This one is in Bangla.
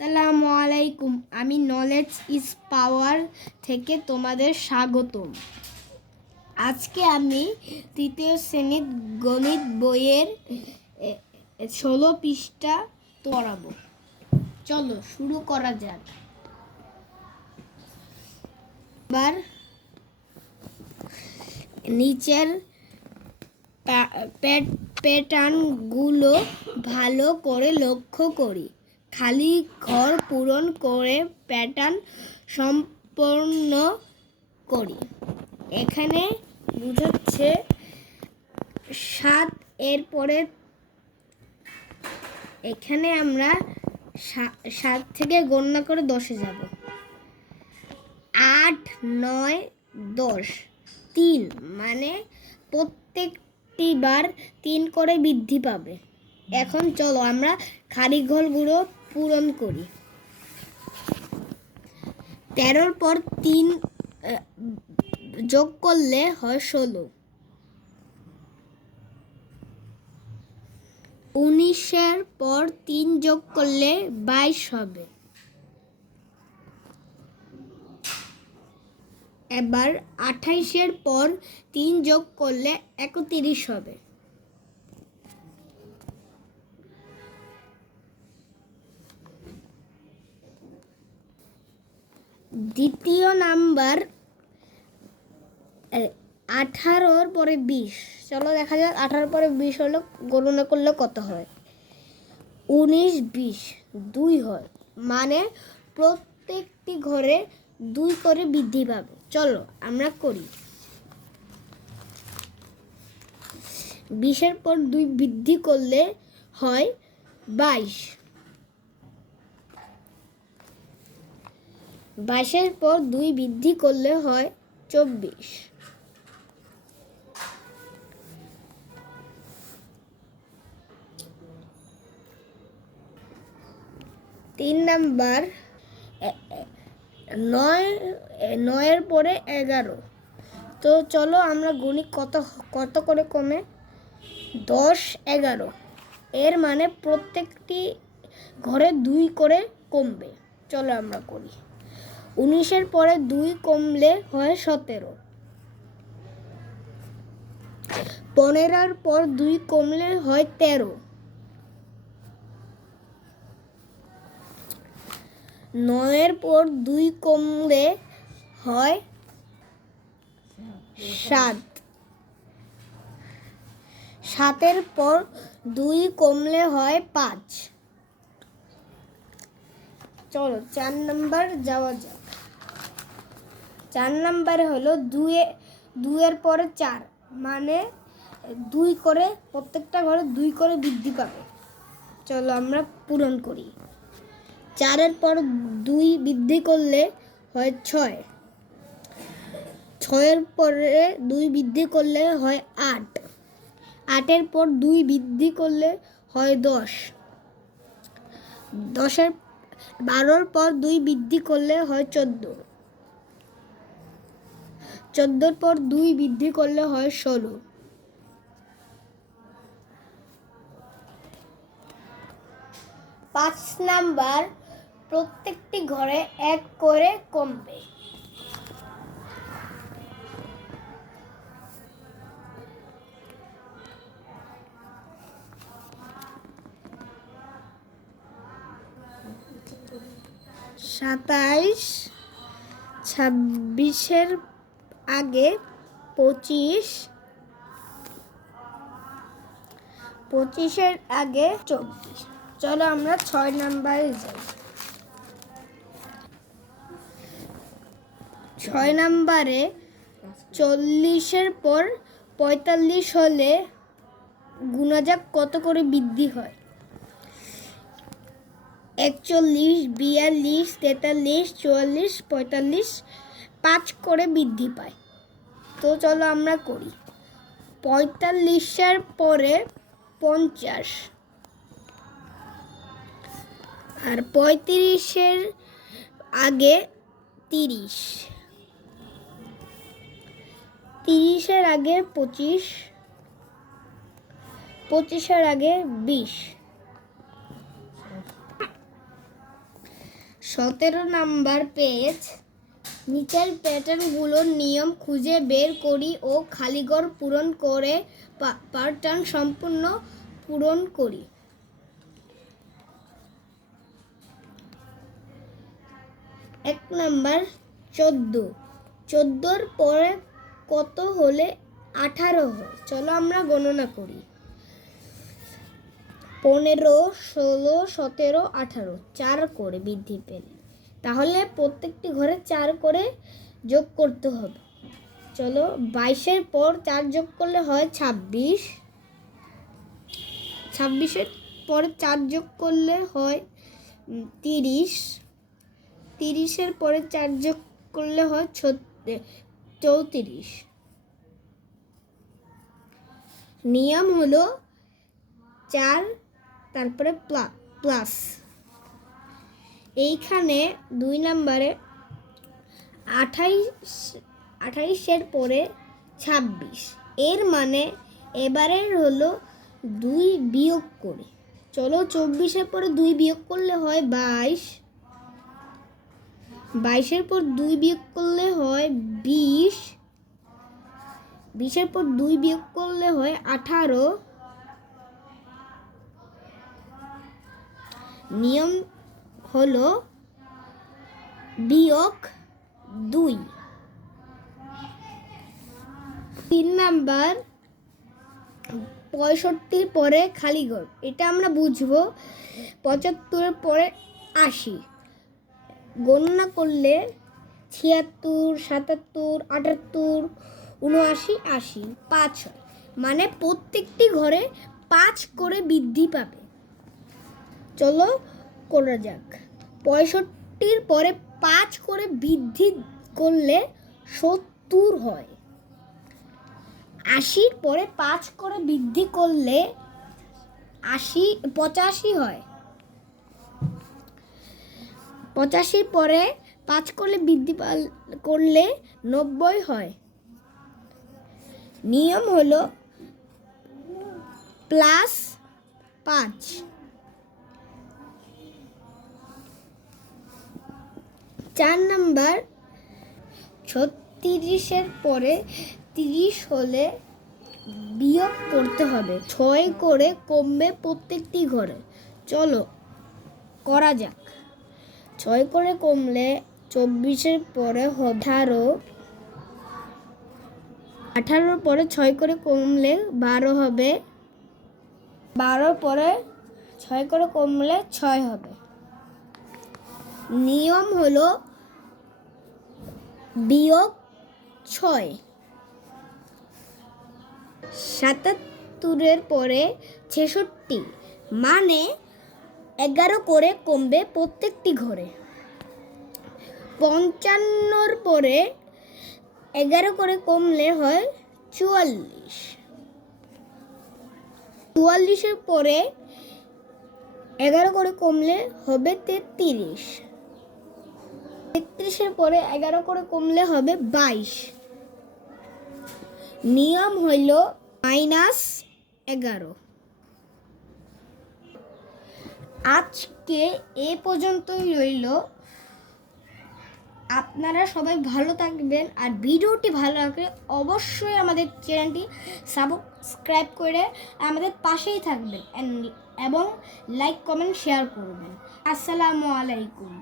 আসসালামু আলাইকুম। আমি নলেজ ইজ পাওয়ার থেকে তোমাদের স্বাগতম। আজকে আমি তৃতীয় শ্রেণীর গণিত বইয়ের 16 পৃষ্ঠা পড়াবো। চলো শুরু করা যাক। এবার নিচের প্যাটার্নগুলো ভালো করে লক্ষ্য করি। খালি ঘর পূরণ করে প্যাটার্ন সম্পন্ন করি। এখানে বুঝাচ্ছে 7 এরপরে এখানে আমরা 7 থেকে গণনা করে 10-এ যাব। 8, 9, 10, 3 মানে প্রত্যেকটি বার 3 করে বৃদ্ধি পাবে। এখন চলো আমরা খালি ঘরগুলো পূরণ করি। 13-র পর 3 যোগ করলে হয় 16। 19-এর পর 3 যোগ করলে 22 হবে। এবার 28-এর পর 3 যোগ করলে 31 হবে। দ্বিতীয় নাম্বার 18-র পরে 20। চলো দেখা যাক 18-র পরে 20 হলো গণনা করলে কত হয়। 19, 20 2 হয়, মানে প্রত্যেকটি ঘরে 2 করে বৃদ্ধি পাবে। চলো আমরা করি। 20-এর পর 2 বৃদ্ধি করলে হয় 22। 22-এর পর 2 বৃদ্ধি করলে হয় 24। 3 নাম্বার 9-এর পরে 11। তো চলো আমরা গুণি কত করে কমে। 10, 11 এর মানে প্রত্যেকটি ঘরে 2 করে কমবে। চলো আমরা করি। 19-এর পরে 2 কমলে হয় 17। 15-এর পর 2 কমলে হয় 13। 9-এর পর 2 কমলে হয় 7। 7-এর পর 2 কমলে হয় 5। চলো 4 নাম্বার যাওয়া যাক। 4 নাম্বারে হলো 2-এর পরে 4, মানে 2 করে প্রত্যেকটা ঘরে 2 করে বৃদ্ধি পাবে। চলো আমরা পূরণ করি। 4-এর পর 2 বৃদ্ধি করলে হয় 6। 6-এর পরে 2 বৃদ্ধি করলে হয় 8। 8-এর পর 2 বৃদ্ধি করলে হয় 10। 12-এর পর 2 বৃদ্ধি করলে হয় 14। 14-এর পর 2 বৃদ্ধি করলে হয় 16। 5 নাম্বার প্রত্যেকটি ঘরে 1 করে কমবে। সাতাইশ, 26-এর আগে 25, 25-এর আগে 24। চলো আমরা 6 নাম্বারে যাই। 6 নাম্বারে 40-এর পর 45 হলে গুণা যাক কত করে বৃদ্ধি হয়। 41, 42, 43, 44, 45 5 করে বৃদ্ধি পায়। তো চলো আমরা করি। 45-এর পরে 50, আর 35-এর আগে 30, 30-এর আগে 25, 25-এর আগে 20, 17 নাম্বার পেজ। নিচের প্যাটার্নগুলোর নিয়ম খুঁজে বের করি ও খালিঘর পূরণ করে প্যাটার্ন সম্পূর্ণ পূরণ করি। 1 নাম্বার 14। 14-র পরে কত হলে 18 হয়? চলো আমরা গণনা করি। 15, 16, 17, 18 4 করে বৃদ্ধি পেলে, তাহলে প্রত্যেকটি ঘরে 4 করে যোগ করতে হবে। চলো 22-এর পর 4 যোগ করলে হয় 26। 26-এর পরে 4 যোগ করলে হয় 30। 30-এর পরে 4 যোগ করলে হয় 34। নিয়ম হলো 4 তারপরে প্লাস। এইখানে 2 নাম্বারে 28-এর পরে 26, এর মানে এবারের হলো 2 বিয়োগ করে। চলো 24-এর পরে 2 বিয়োগ করলে হয় 22। 22-এর পর 2 বিয়োগ করলে হয় 20। 20-এর পর 2 বিয়োগ করলে হয় 18। নিয়ম হলো বিয়োগ 2। 3 নাম্বার 65 পরে খালিঘর। এটা আমরা বুঝবো। 75-এর পরে 80 গণনা করলে 76, 77, 78, 79, 80 5 হয়। মানে প্রত্যেকটি ঘরে 5 করে বৃদ্ধি পাবে। চলো করা যাক। 65-র পরে 5 করে বৃদ্ধি করলে 70 হয়। 80-র পরে 5 করে বৃদ্ধি করলে 85 হয়। 85-র পরে 5 করে বৃদ্ধি করলে 90 হয়। নিয়ম হলো +5। 4 নাম্বার 36-এর পরে 30 হলে বিয়োগ করতে হবে। 6 করে কমবে প্রত্যেকটি ঘরে। চলো করা যাক। 6 করে কমলে 24-এর পরে 18। 18-র পরে 6 করে কমলে 12 হবে। 12-র পরে 6 করে কমলে 6 হবে। নিয়ম হলো বিয়োগ 6। 77-এর পরে 66, মানে 11 করে কমবে প্রত্যেকটি ঘরে। 55-র পরে 11 করে কমলে হয় 44। 44-এর পরে 11 করে কমলে হবে 33। 33-এর পরে 11 করে কমলে হবে 22। নিয়ম হইল -11। আজকে এ পর্যন্তই রইল। আপনারা সবাই ভালো থাকবেন, আর ভিডিওটি ভালো লাগলে অবশ্যই আমাদের চ্যানেলটি সাবস্ক্রাইব করে আমাদের পাশেই থাকবেন এবং লাইক, কমেন্ট, শেয়ার করবেন। আসসালামু আলাইকুম।